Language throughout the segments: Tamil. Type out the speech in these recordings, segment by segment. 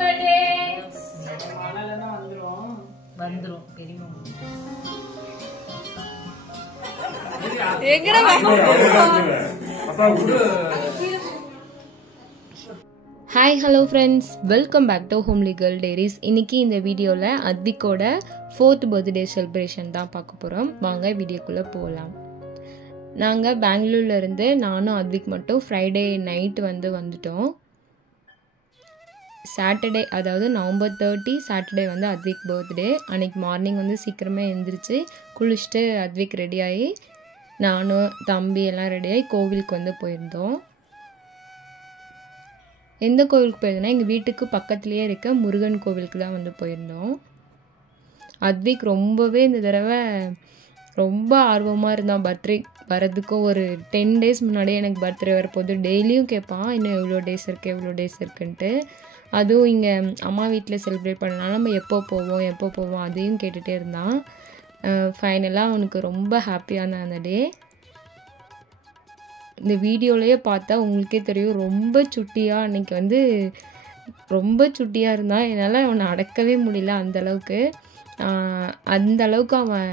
பர்த்டே. மழைலனா வந்துரும் பெரியமா. எங்கடா hi hello friends, welcome back to homely girl diaries. இன்றைக்கி இந்த வீடியோவில் அத்விக்கோட 4th பர்த்டே செலிப்ரேஷன் தான் பார்க்க போகிறோம். வாங்க வீடியோக்குள்ளே போகலாம். நாங்கள் பெங்களூர்லேருந்து நானும் அத்விக் மட்டும் ஃப்ரைடே நைட்டு வந்துட்டோம். சாட்டர்டே, அதாவது நவம்பர் 30 சாட்டர்டே அத்விக் பர்த்டே. அன்றைக்கி மார்னிங் சீக்கிரமே எழுந்திரிச்சு குளிச்சுட்டு அத்விக் ரெடியாகி நானும் தம்பி எல்லாம் ரெடியாகி கோவிலுக்கு போயிருந்தோம். எந்த கோவிலுக்கு போயிருந்தோன்னா எங்கள் வீட்டுக்கு பக்கத்துலேயே இருக்க முருகன் கோவிலுக்கு தான் போயிருந்தோம். அத்விக் ரொம்பவே இந்த தடவை ரொம்ப ஆர்வமாக இருந்தான். பர்த்டே வரதுக்கும் ஒரு 10 days முன்னாடியே எனக்கு பர்த்டே வரப்போகுது. டெய்லியும் கேட்பான், இன்னும் எவ்வளோ டேஸ் இருக்குன்ட்டு. அதுவும் இங்கே அம்மா வீட்டில் செலிப்ரேட் பண்ணனால நம்ம எப்போ போவோம் அதையும் கேட்டுகிட்டே இருந்தான். ஃபைனலாக அவனுக்கு ரொம்ப ஹாப்பியான அந்த டே. இந்த வீடியோலையே பார்த்தா உங்களுக்கே தெரியும், ரொம்ப சுட்டியாக அன்றைக்கி ரொம்ப சுட்டியாக இருந்தான். என்னால் அவனை அடக்கவே முடியல. அந்தளவுக்கு அவன்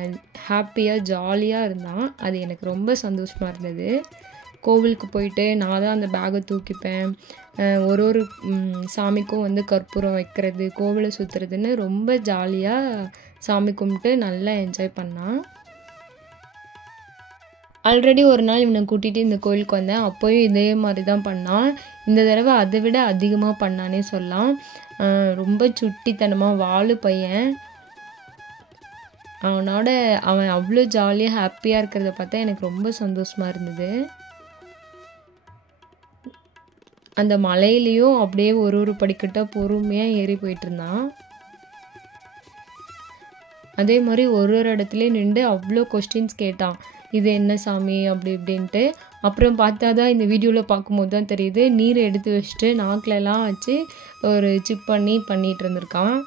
ஹாப்பியாக ஜாலியாக இருந்தான். அது எனக்கு ரொம்ப சந்தோஷமாக இருந்தது. கோவிலுக்கு போயிட்டு நான் தான் அந்த பேக்கை தூக்கிப்பேன். ஒரு சாமிக்கும் கற்பூரம் வைக்கிறது, கோவிலை சுற்றுறதுன்னு ரொம்ப ஜாலியாக சாமி கும்பிட்டு நல்லா என்ஜாய் பண்ணான். ஆல்ரெடி ஒரு நாள் இவனை கூட்டிகிட்டு இந்த கோயிலுக்கு வந்தேன். அப்போயும் இதே மாதிரி தான் பண்ணான். இந்த தடவை அதை விட அதிகமாக பண்ணானே சொல்லலாம். ரொம்ப சுட்டித்தனமாக வாழு பையன். அவன் அவ்வளோ ஜாலியாக ஹாப்பியாக இருக்கிறத பார்த்தா எனக்கு ரொம்ப சந்தோஷமாக இருந்தது. அந்த மலையிலையும் அப்படியே ஒரு படிக்கட்டாக பொறுமையாக ஏறி போயிட்டு இருந்தான். அதே மாதிரி ஒரு இடத்துலையும் நின்று அவ்வளோ கொஸ்டின்ஸ் கேட்டான், இது என்ன சாமி அப்படி இப்படின்ட்டு. அப்புறம் பார்த்தா தான் இந்த வீடியோவில் பார்க்கும்போது தான் தெரியுது, நீரை எடுத்து வச்சுட்டு நாக்கிலலாம் வச்சு ஒரு சிப் பண்ணிட்டு இருந்திருக்கான்.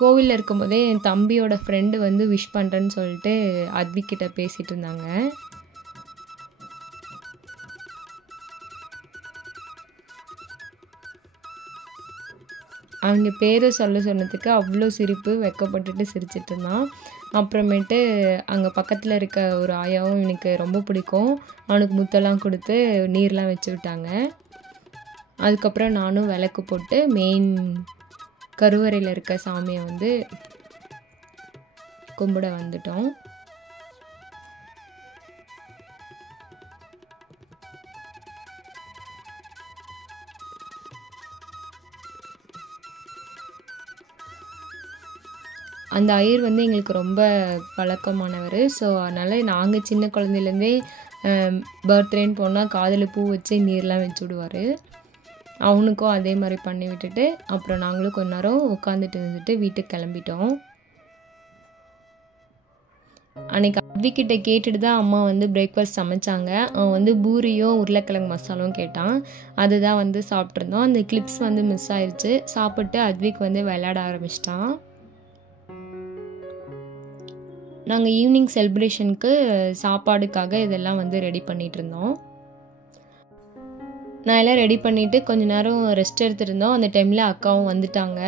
கோவிலில் இருக்கும்போதே என் தம்பியோட ஃப்ரெண்டு விஷ் பண்ணுறேன்னு சொல்லிட்டு அத்விக்கிட்ட பேசிகிட்டு இருந்தாங்க. அவங்க பேரை சொன்னதுக்கு அவ்வளோ சிரிப்பு, வெக்கப்பட்டுட்டு சிரிச்சிட்டு இருந்தான். அப்புறமேட்டு அங்கே பக்கத்தில் இருக்க ஒரு ஆயாவும் எனக்கு ரொம்ப பிடிக்கும், அவனுக்கு முத்தெல்லாம் கொடுத்து நீர்லாம் வச்சு விட்டாங்க. அதுக்கப்புறம் நானும் விளக்கு போட்டு மெயின் கருவறையில் இருக்க சாமியை கும்பிட வந்துட்டோம். அந்த ஐயர் எங்களுக்கு ரொம்ப பழக்கமானவர். ஸோ அதனால் நாங்கள் சின்ன குழந்தையிலேருந்தே பர்த்டேன்னு போனால் காதில் பூ வச்சு நீர்லாம் வச்சு விடுவார். அவனுக்கும் அதே மாதிரி பண்ணி விட்டுட்டு அப்புறம் நாங்களும் கொஞ்ச நேரம் உட்காந்துட்டு இருந்துட்டு வீட்டுக்கு கிளம்பிட்டோம். அன்றைக்கி அத்விக்கிட்ட கேட்டுட்டு தான் அம்மா பிரேக்ஃபாஸ்ட் சமைச்சாங்க. அவன் பூரியும் உருளைக்கிழங்கு மசாலும் கேட்டான். அதுதான் சாப்பிட்ருந்தோம். அந்த கிளிப்ஸ் மிஸ் ஆயிடுச்சு. சாப்பிட்டு அத்விக் விளையாட ஆரம்பிச்சிட்டான். நாங்கள் ஈவினிங் செலிப்ரேஷனுக்கு சாப்பாடுக்காக இதெல்லாம் ரெடி பண்ணிகிட்டு இருந்தோம். நான் எல்லாம் ரெடி பண்ணிவிட்டு கொஞ்ச நேரம் ரெஸ்ட் எடுத்துருந்தோம். அந்த டைமில் அக்காவும் வந்துட்டாங்க.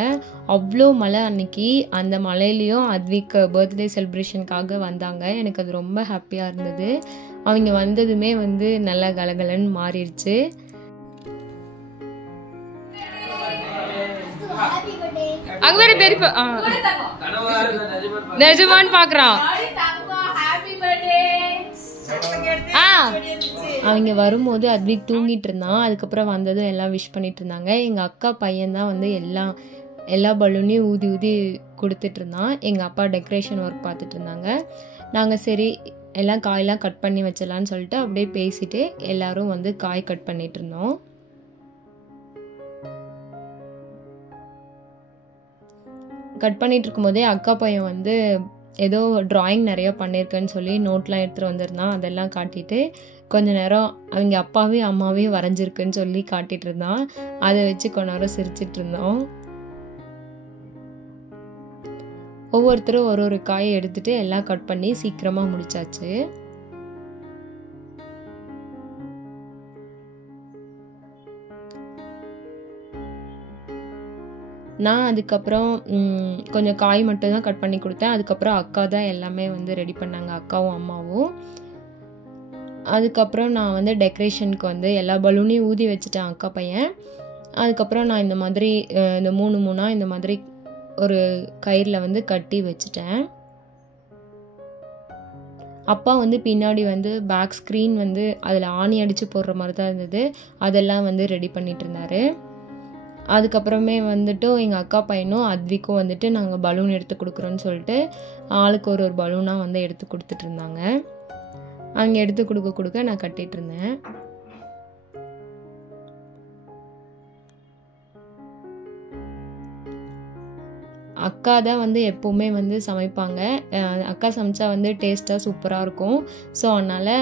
அவ்வளோ மழை அன்னைக்கு. அந்த மழையிலையும் அத்விக் பர்த்டே செலிப்ரேஷனுக்காக வந்தாங்க. எனக்கு அது ரொம்ப ஹாப்பியாக இருந்தது. அவங்க வந்ததுமே நல்லா கலகலன்னு மாறிடுச்சு. அங்க வேற பெரிய நிஜமான்னு பாக்குறான். அவங்க வரும்போது அத்விக் தூங்கிட்டு இருந்தான். அதுக்கப்புறம் வந்ததும் எல்லாம் விஷ் பண்ணிட்டு இருந்தாங்க. எங்கள் அக்கா பையன் தான் எல்லா பலூனையும் ஊதி கொடுத்துட்டு இருந்தான். எங்கள் அப்பா டெக்கரேஷன் ஒர்க் பார்த்துட்டு இருந்தாங்க. நாங்கள் சரி எல்லாம் காயெல்லாம் கட் பண்ணி வச்சிடலான்னு சொல்லிட்டு அப்படியே பேசிட்டு எல்லாரும் காய் கட் பண்ணிட்டு இருந்தோம். கட் பண்ணிட்டு இருக்கும்போதே அக்கா பையன் ஏதோ ட்ராயிங் நிறையா பண்ணியிருக்கேன்னு சொல்லி நோட்லாம் எடுத்துகிட்டு வந்திருந்தான். அதெல்லாம் காட்டிட்டு கொஞ்ச நேரம் அவங்க அப்பாவையும் அம்மாவையும் வரைஞ்சிருக்குன்னு சொல்லி காட்டிகிட்டு இருந்தான். அதை வச்சு கொஞ்ச நேரம் சிரிச்சிட்டு இருந்தோம். ஒவ்வொருத்தரும் ஒரு காயை எடுத்துகிட்டு எல்லாம் கட் பண்ணி சீக்கிரமாக முடிச்சாச்சு. நான் அதுக்கப்புறம் கொஞ்சம் காய் மட்டும் தான் கட் பண்ணி கொடுத்தேன். அதுக்கப்புறம் அக்கா தான் எல்லாமே வந்து ரெடி பண்ணாங்க, அக்காவும் அம்மாவும். அதுக்கப்புறம் நான் வந்து டெக்கரேஷனுக்கு வந்து எல்லா பலூனையும் ஊதி வச்சுட்டேன் அக்கா பையன். அதுக்கப்புறம் நான் இந்த மாதிரி இந்த 3 இந்த மாதிரி ஒரு கயிறில் வந்து கட்டி வச்சுட்டேன். அப்பா வந்து பின்னாடி வந்து பேக் ஸ்க்ரீன் வந்து அதில் ஆணி அடித்து போடுற மாதிரி தான் இருந்தது, அதெல்லாம் வந்து ரெடி பண்ணிட்டு இருந்தார். அதுக்கப்புறமே வந்துட்டு எங்கள் அக்கா பையனும் அத்விக்கும் வந்துட்டு நாங்கள் பலூன் எடுத்து கொடுக்குறோன்னு சொல்லிட்டு ஆளுக்கு ஒரு பலூனாக வந்து எடுத்து கொடுத்துட்டு இருந்தாங்க. அங்கே எடுத்து கொடுக்க நான் கட்டிகிட்டு இருந்தேன். அக்கா தான் வந்து எப்போவுமே வந்து சமைப்பாங்க. அக்கா சமைச்சா வந்து டேஸ்ட்டாக சூப்பராக இருக்கும். ஸோ அதனால்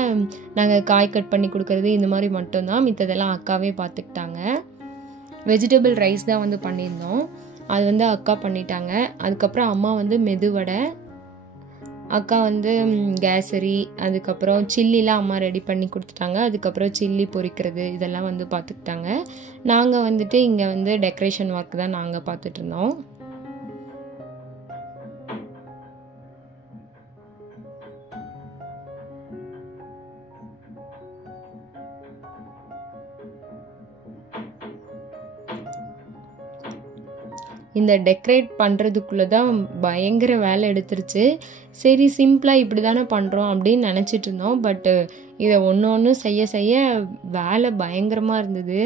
நாங்கள் காய் கட் பண்ணி கொடுக்குறது இந்த மாதிரி மட்டும்தான், மித்ததெல்லாம் அக்காவே பார்த்துக்கிட்டாங்க. வெஜிடபிள் ரைஸ் தான் வந்து பண்ணியிருந்தோம், அது வந்து அக்கா பண்ணிட்டாங்க. அதுக்கப்புறம் அம்மா வந்து மெதுவடை, அக்கா வந்து கேசரி, அதுக்கப்புறம் சில்லிலாம் அம்மா ரெடி பண்ணி கொடுத்துட்டாங்க. அதுக்கப்புறம் சில்லி பொரிக்கிறது இதெல்லாம் வந்து பார்த்துக்கிட்டாங்க. நாங்கள் வந்துட்டு இங்கே வந்து டெக்கரேஷன் ஒர்க் தான் நாங்கள் பார்த்துட்டு இருந்தோம். இந்த டெக்கரேட் பண்ணுறதுக்குள்ளே தான் பயங்கர வேலை எடுத்துருச்சு. சரி சிம்பிளாக இப்படி தானே பண்ணுறோம் அப்படின்னு நினச்சிட்டு இருந்தோம். பட்டு இதை ஒன்று செய்ய வேலை பயங்கரமாக இருந்தது.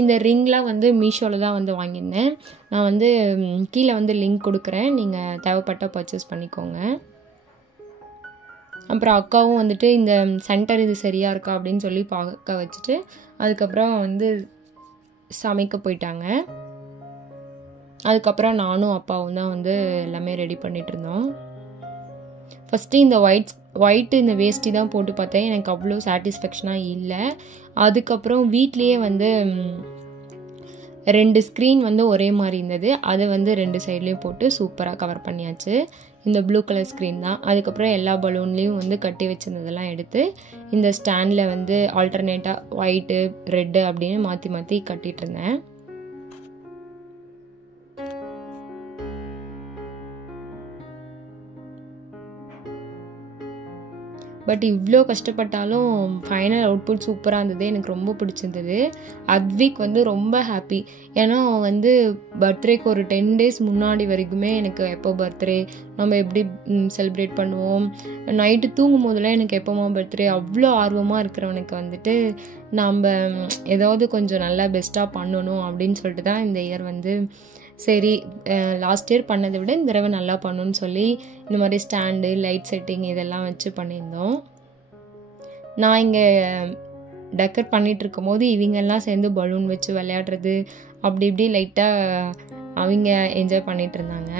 இந்த ரிங்லாம் வந்து மீஷோவில் தான் வந்து வாங்கியிருந்தேன். நான் வந்து கீழே வந்து லிங்க் கொடுக்குறேன், நீங்கள் தேவைப்பட்டால் பர்ச்சேஸ் பண்ணிக்கோங்க. அப்புறம் அக்காவும் வந்துட்டு இந்த சென்டர் இது சரியாக இருக்கா அப்படின்னு சொல்லி பார்க்க வச்சுட்டு அதுக்கப்புறம் வந்து சமைக்க போயிட்டாங்க. அதுக்கப்புறம் நானும் அப்பாவும் தான் வந்து எல்லாமே ரெடி பண்ணிட்டு இருந்தோம். ஃபஸ்ட்டு இந்த ஒயிட்டு இந்த வேஷ்டி தான் போட்டு பார்த்தேன், எனக்கு அவ்வளோ சாட்டிஸ்ஃபேக்ஷனாக இல்லை. அதுக்கப்புறம் வீட்லேயே வந்து 2 ஸ்க்ரீன் வந்து ஒரே மாதிரி இருந்தது, அதை வந்து 2 சைட்லேயும் போட்டு சூப்பராக கவர் பண்ணியாச்சு. இந்த ப்ளூ கலர் ஸ்க்ரீன் தான். அதுக்கப்புறம் எல்லா பலூன்லேயும் வந்து கட்டி வச்சிருந்ததெல்லாம் எடுத்து இந்த ஸ்டாண்டில் வந்து ஆல்டர்னேட்டாக ஒயிட்டு ரெட்டு அப்படின்னு மாற்றி கட்டிகிட்டு இருந்தேன். பட் இவ்வளோ கஷ்டப்பட்டாலும் ஃபைனல் அவுட்புட் சூப்பராக இருந்தது, எனக்கு ரொம்ப பிடிச்சிருந்தது. அத்விக் வந்து ரொம்ப ஹாப்பி. ஏன்னா அவன் வந்து பர்த்டேக்கு ஒரு 10 days முன்னாடி வரைக்குமே எனக்கு எப்போ பர்த்டே, நம்ம எப்படி செலிப்ரேட் பண்ணுவோம், நைட்டு தூங்கும் போதெல்லாம் எனக்கு எப்போமா பர்த்டே அவ்வளோ ஆர்வமாக இருக்கிறவனுக்கு வந்துட்டு நம்ம ஏதாவது கொஞ்சம் நல்லா பெஸ்ட்டாக பண்ணணும் அப்படின்னு சொல்லிட்டு தான் இந்த இயர் வந்து சரி லாஸ்ட் இயர் பண்ணதை விட இந்த தடவை நல்லா பண்ணணும்னு சொல்லி இந்த மாதிரி ஸ்டாண்டு, லைட் செட்டிங் இதெல்லாம் வச்சு பண்ணியிருந்தோம். நான் இங்கே டெக்கர் பண்ணிகிட்டு இருக்கும் போது இவங்கெல்லாம் சேர்ந்து பலூன் வச்சு விளையாடுறது அப்படி இப்படி லைட்டாக அவங்க என்ஜாய் பண்ணிகிட்டு இருந்தாங்க.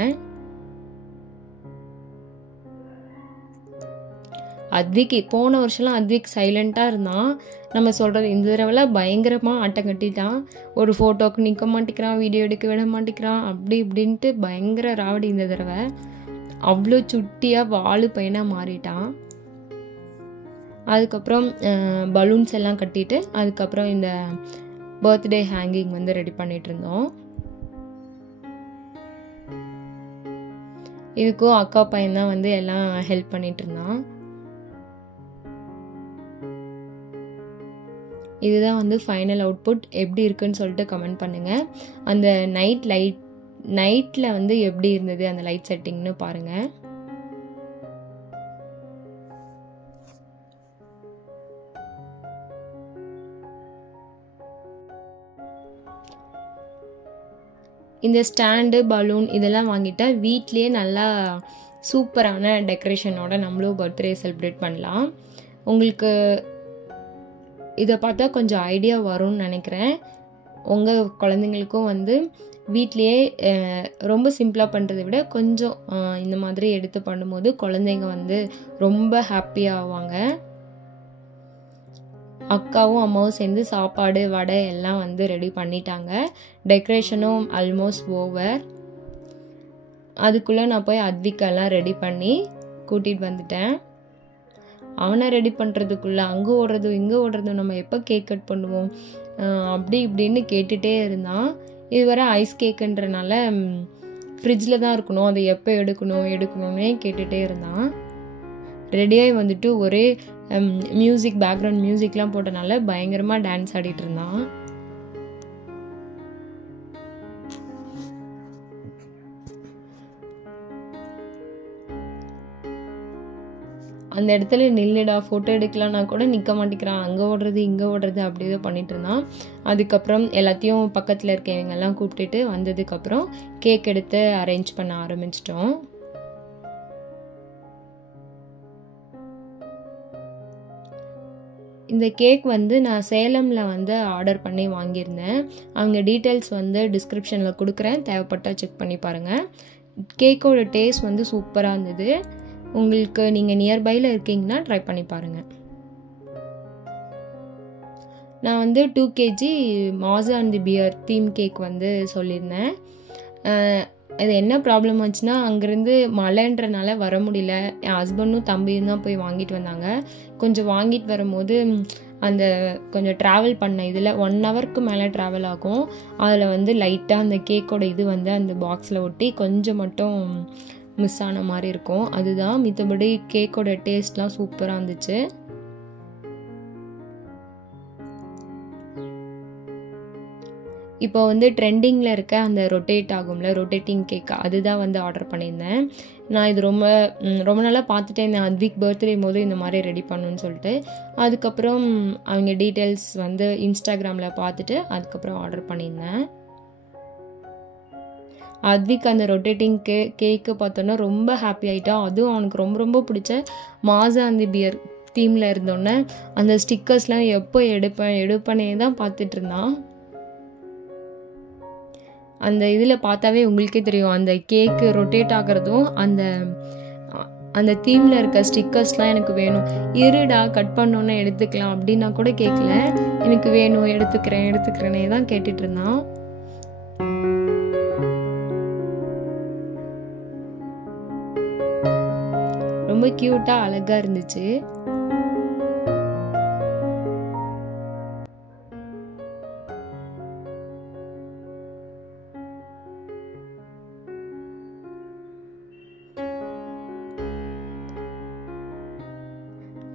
அத்விக் போன வருஷம்லாம் அத்விக் சைலண்ட்டாக இருந்தான். நம்ம சொல்கிறது இந்த தடவைலாம் பயங்கரமாக ஆட்டம் கட்டிட்டான். ஒரு ஃபோட்டோவுக்கு நிற்க மாட்டேங்கிறான், வீடியோ எடுக்க விட மாட்டேங்கிறான், அப்படி இப்படின்ட்டு பயங்கர ராவடி. இந்த தடவை அவ்வளோ சுட்டியாக வாலு பையனாக மாறிட்டான். அதுக்கப்புறம் பலூன்ஸ் எல்லாம் கட்டிட்டு அதுக்கப்புறம் இந்த பர்த்டே ஹேங்கிங் வந்து ரெடி பண்ணிட்டு இருந்தோம். இதுக்கும் அக்கா பையன் தான் வந்து எல்லாம் ஹெல்ப் பண்ணிட்டு இருந்தான். இதுதான் வந்து ஃபைனல் அவுட்புட். எப்படி இருக்குன்னு சொல்லிட்டு கமெண்ட் பண்ணுங்கள். அந்த நைட்டில் வந்து எப்படி இருந்தது அந்த லைட் செட்டிங்னு பாருங்கள். இந்த ஸ்டாண்டு, பலூன் இதெல்லாம் வாங்கிட்டா வீட்லேயே நல்லா சூப்பரான டெக்கரேஷனோட நம்மளும் பர்த்டே செலிப்ரேட் பண்ணலாம். உங்களுக்கு இதை பார்த்தா கொஞ்சம் ஐடியா வரும்னு நினைக்கிறேன். உங்கள் குழந்தைங்களுக்கும் வந்து வீட்லேயே ரொம்ப சிம்பிளாக பண்ணுறதை விட கொஞ்சம் இந்த மாதிரி எடுத்து பண்ணும்போது குழந்தைங்க வந்து ரொம்ப ஹாப்பியாக ஆவாங்க. அக்காவும் அம்மாவும் சேர்ந்து சாப்பாடு, வடை எல்லாம் வந்து ரெடி பண்ணிட்டாங்க. டெக்கரேஷனும் ஆல்மோஸ்ட் ஓவர். அதுக்குள்ளே நான் போய் அத்விக்கெல்லாம் ரெடி பண்ணி கூட்டிகிட்டு வந்துட்டேன். அவனை ரெடி பண்ணுறதுக்குள்ளே அங்கே ஓடுறதும் இங்கே ஓடுறதும், நம்ம எப்போ கேக் கட் பண்ணுவோம் அப்படி இப்படின்னு கேட்டுகிட்டே இருந்தான். இதுவரை ஐஸ் கேக்குன்றனால ஃப்ரிட்ஜில் தான் இருக்கணும், அதை எப்போ எடுக்கணும்னே கேட்டுகிட்டே இருந்தான். ரெடியாகி வந்துட்டு ஒரே மியூசிக், பேக்ரவுண்ட் மியூசிக்லாம் போட்டனால பயங்கரமாக டான்ஸ் ஆடிட்டு இருந்தான். அந்த இடத்துல நில்லுடா ஃபோட்டோ எடுக்கலான்னா கூட நிற்க மாட்டேங்கிறான், அங்கே ஓடுறது இங்கே ஓடுறது அப்படியே பண்ணிட்டு இருந்தான். அதுக்கப்புறம் எல்லாத்தையும் பக்கத்தில் இருக்கவங்கெல்லாம் கூப்பிட்டுட்டு வந்ததுக்கப்புறம் கேக் எடுத்து அரேஞ்ச் பண்ண ஆரம்பிச்சிட்டோம். இந்த கேக் வந்து நான் சேலமில் வந்து ஆர்டர் பண்ணி வாங்கியிருந்தேன். அவங்க டீட்டெயில்ஸ் வந்து டிஸ்கிரிப்ஷனில் கொடுக்குறேன், தேவைப்பட்டால் செக் பண்ணி பாருங்கள். கேக்கோட டேஸ்ட் வந்து சூப்பராக இருந்தது. உங்களுக்கு நீங்கள் நியர்பையில் இருக்கீங்கன்னா ட்ரை பண்ணி பாருங்கள். நான் வந்து 2 kg Masha and the bear theme cake வந்து சொல்லியிருந்தேன். அது என்ன ப்ராப்ளம் ஆச்சுன்னா, அங்கேருந்து மழைன்றனால வர முடியல. என் ஹஸ்பண்டும் தம்பியும் தான் போய் வாங்கிட்டு வந்தாங்க. கொஞ்சம் வாங்கிட்டு வரும்போது அந்த கொஞ்சம் ட்ராவல் பண்ண இதில் 1 ஹவருக்கு மேலே ட்ராவல் ஆகும். அதில் வந்து லைட்டாக அந்த கேக்கோட இது வந்து அந்த பாக்ஸில் ஒட்டி கொஞ்சம் மட்டும் மிஸ் ஆன மாதிரி இருக்கும். அதுதான், மித்தபடி கேக்கோட டேஸ்ட்லாம் சூப்பராக இருந்துச்சு. இப்போ வந்து ட்ரெண்டிங்கில் இருக்க அந்த ரொட்டேட் ஆகும்ல, ரொட்டேட்டிங் கேக், அதுதான் வந்து ஆர்டர் பண்ணியிருந்தேன். நான் இது ரொம்ப நாளாக பார்த்துட்டே இருந்தேன், அத்விக் பர்த்டே போது இந்த மாதிரி ரெடி பண்ணணுன்னு சொல்லிட்டு. அதுக்கப்புறம் அவங்க டீட்டெயில்ஸ் வந்து இன்ஸ்டாகிராமில் பார்த்துட்டு அதுக்கப்புறம் ஆர்டர் பண்ணியிருந்தேன். அத்விக் அந்த ரொட்டேட்டிங் கேக்கு பார்த்தோன்னா ரொம்ப ஹாப்பி ஆகிட்டான். அதுவும் அவனுக்கு ரொம்ப ரொம்ப பிடிச்ச மாஸா அண்ட் தி பியர் தீமில் இருந்தோன்னே அந்த ஸ்டிக்கர்ஸ்லாம் எப்போ எடுப்பேனே தான் பார்த்துட்டு இருந்தான். அந்த இதில் பார்த்தாவே உங்களுக்கே தெரியும், அந்த கேக்கு ரொட்டேட் ஆகிறதும் அந்த தீமில் இருக்க ஸ்டிக்கர்ஸ்லாம் எனக்கு வேணும், இருடா கட் பண்ணோன்னே எடுத்துக்கலாம் அப்படின்னா கூட கேட்கல, எனக்கு வேணும் எடுத்துக்கிறேனே தான் கேட்டுட்டு இருந்தான். ரொம்ப க்யூட்டாக அழகாக இருந்துச்சு.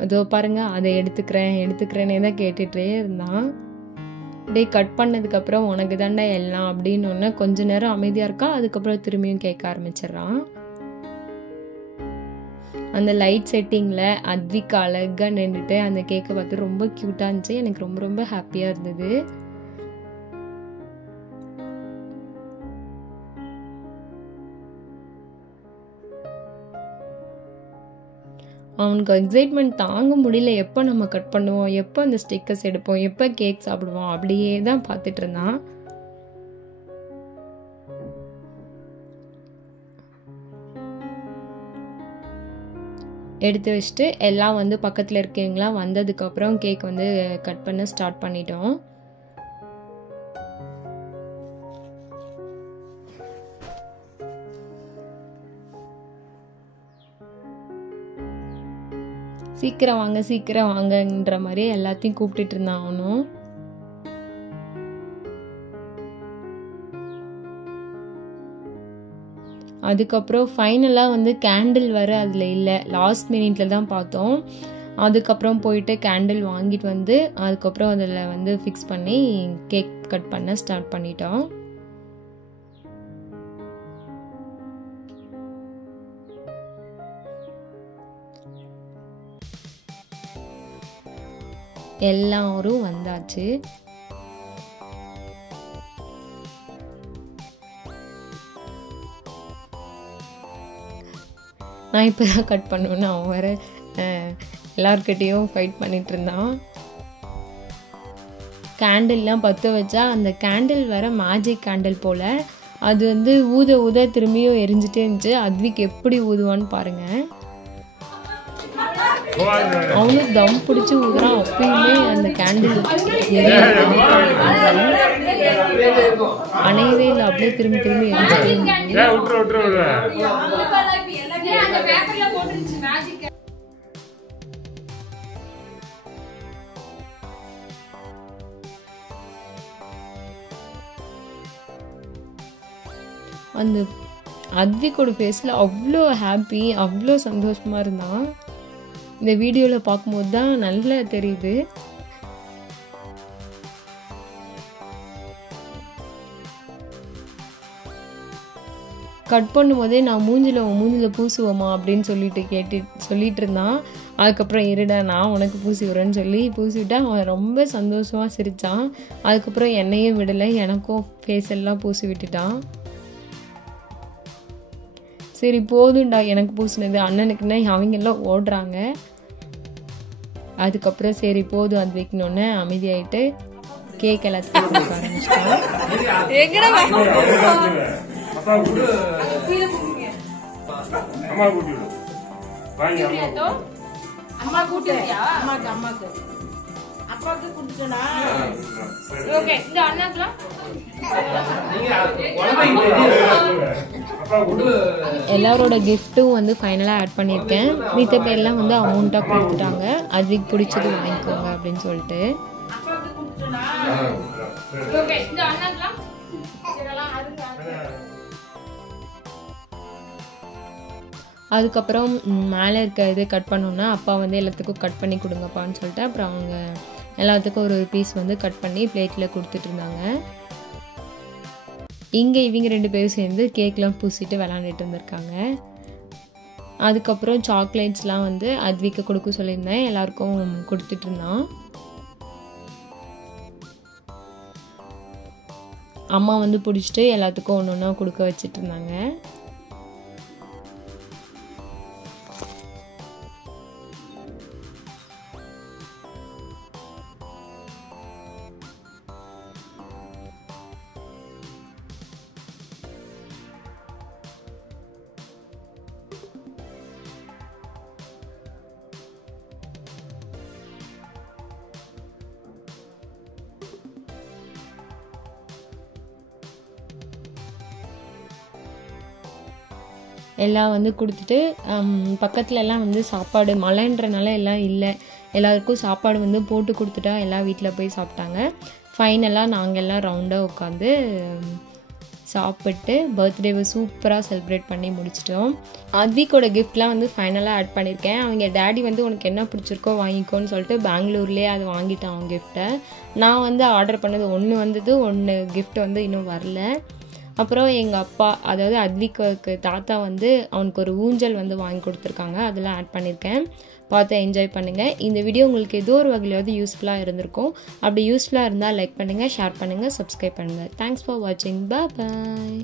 அதோ பாருங்க, அதை எடுத்துக்கிறேனே தான் கேட்டுகிட்டே இருந்தான். அப்படியே கட் பண்ணதுக்கப்புறம் உனக்கு தாண்டா எல்லாம் அப்படின்னு ஒன்று கொஞ்ச நேரம் அமைதியாக இருக்கா. அதுக்கப்புறம் திரும்பியும் கேட்க ஆரம்பிச்சிடுறான். அந்த லைட் செட்டிங்கில் அத்விக் அழகாக நின்றுட்டு அந்த கேக்கை பார்த்து ரொம்ப க்யூட்டாக இருந்துச்சு. எனக்கு ரொம்ப ரொம்ப ஹாப்பியாக இருந்தது. அவனுக்கு எக்ஸைட்மெண்ட் தாங்க முடியல. எப்போ நம்ம கட் பண்ணுவோம், எப்போ அந்த ஸ்டிக்கர்ஸ் எடுப்போம், எப்போ கேக் சாப்பிடுவோம், அப்படியே தான் பார்த்துட்டு இருந்தான். எடுத்து வச்சுட்டு எல்லாம் வந்து பக்கத்தில் இருக்கவங்களாம் வந்ததுக்கப்புறம் கேக் வந்து கட் பண்ண ஸ்டார்ட் பண்ணிட்டோம். சீக்கிரம் வாங்கன்ற மாதிரி எல்லாத்தையும் கூப்பிட்டுட்டு இருந்தான் அவனும். அதுக்கப்புறம் ஃபைனலாக வந்து கேண்டில் வர அதில் இல்லை, லாஸ்ட் மினிட்ல தான் பார்த்தோம். அதுக்கப்புறம் போயிட்டு கேண்டில் வாங்கிட்டு வந்து அதுக்கப்புறம் அதில் வந்து ஃபிக்ஸ் பண்ணி கேக் கட் பண்ண ஸ்டார்ட் பண்ணிட்டோம். எல்லாரும் வந்தாச்சு. நான் இப்போ தான் கட் பண்ணுவேன்னு அவன் வேறு எல்லார்கிட்டையும் ஃபைட் பண்ணிகிட்டு இருந்தான். கேண்டில்லாம் பற்ற வச்சா அந்த கேண்டில் வேறு மேஜிக் கேண்டில் போல், அது வந்து ஊத திரும்பியும் எரிஞ்சிட்டே இருந்துச்சு. அத்விக் எப்படி ஊதுவான்னு பாருங்கள். அவனும் தம் பிடிச்சி ஊதுறான், அப்பயுமே அந்த கேண்டில் அணையவே இல்லை, அப்படியே திரும்பி எரிஞ்சிட்டே. அந்த அத்விக்கோட ஃபேஸில் அவ்வளோ ஹாப்பி, அவ்வளோ சந்தோஷமாக இருந்தான். இந்த வீடியோவில் பார்க்கும்போது தான் நல்லா தெரியுது. கட் பண்ணும்போதே நான் மூஞ்சில் பூசுவோமா அப்படின்னு சொல்லிட்டு இருந்தான். அதுக்கப்புறம் இருடா நான் உனக்கு பூசி விடுறேன்னு சொல்லி பூசிவிட்டா அவன் ரொம்ப சந்தோஷமாக சிரித்தான். அதுக்கப்புறம் என்னையும் விடலை, எனக்கும் ஃபேஸ் எல்லாம் பூசி விட்டுட்டான். சரி போதும்டா எனக்கு பூசினது அண்ணனுக்குன்னா அவங்க எல்லாம் ஓடுறாங்க. அதுக்கப்புறம் சரி போதும் அது வைக்கணுன்னு அமைதியாயிட்டு கேக் எல்லாத்தையும் கொடுக்க ஆரம்பிச்சிட்டான். எல்லாரோட கிஃப்ட்டும் வந்து ஃபைனலாக ஆட் பண்ணியிருக்கேன். மித்த பேர்லாம் வந்து அமௌண்ட்டாக கொடுத்துட்டாங்க. அதுக்கு பிடிச்சது வாங்கிக்கோங்க அப்படின்னு சொல்லிட்டு. அதுக்கப்புறம் மேலே இருக்க இது கட் பண்ணோன்னா அப்பா வந்து எல்லாத்துக்கும் கட் பண்ணி கொடுங்கப்பான்னு சொல்லிட்டு அப்புறம் அவங்க எல்லாத்துக்கும் ஒரு பீஸ் வந்து கட் பண்ணி பிளேட்டில் கொடுத்துட்டு இருந்தாங்க. இங்கே இவங்க 2 பேரும் சேர்ந்து கேக்லாம் பூசிட்டு விளாண்டுட்டு இருந்திருக்காங்க. அதுக்கப்புறம் சாக்லேட்ஸ்லாம் வந்து அத்விக்கு கொடுக்க சொல்லியிருந்தேன், எல்லாருக்கும் கொடுத்துட்டு இருந்தான். அம்மா வந்து பிடிச்சிட்டு எல்லாத்துக்கும் ஒன்று ஒன்றா கொடுக்க வச்சுட்டு இருந்தாங்க. எல்லாம் வந்து கொடுத்துட்டு பக்கத்துல எல்லாம் வந்து சாப்பாடு மழைன்றனால எல்லாம் இல்லை, எல்லாருக்கும் சாப்பாடு வந்து போட்டு கொடுத்துட்டா எல்லாம் வீட்டில் போய் சாப்பிட்டாங்க. ஃபைனலாக நாங்கள் எல்லாம் ரவுண்டாக உட்காந்து சாப்பிட்டு பர்த்டேவை சூப்பராக செலிப்ரேட் பண்ணி முடிச்சிட்டோம். அத்விக்கோட கிஃப்ட்லாம் வந்து ஃபைனலாக ஆட் பண்ணியிருக்கேன். அவங்க டேடி வந்து உனக்கு என்ன பிடிச்சிருக்கோ வாங்கிக்கோன்னு சொல்லிட்டு பெங்களூர்லேயே அது வாங்கிட்டான் அவங்க கிஃப்ட்டை. நான் வந்து ஆர்டர் பண்ணது ஒன்று வந்தது, ஒன்று கிஃப்ட் வந்து இன்னும் வரல. அப்புறம் எங்கள் அப்பா அதாவது அத்விக்கு தாத்தா வந்து அவனுக்கு ஒரு ஊஞ்சல் வந்து வாங்கி கொடுத்துருக்காங்க, அதெல்லாம் ஆட் பண்ணியிருக்கேன். பார்த்து என்ஜாய் பண்ணுங்கள். இந்த வீடியோ உங்களுக்கு ஏதோ ஒரு வகையிலாவது யூஸ்ஃபுல்லாக இருந்திருக்கும். அப்படி யூஸ்ஃபுல்லாக இருந்தால் லைக் பண்ணுங்கள், ஷேர் பண்ணுங்கள், சப்ஸ்கிரைப் பண்ணுங்கள். தேங்க்ஸ் ஃபார் வாட்சிங். பாய்.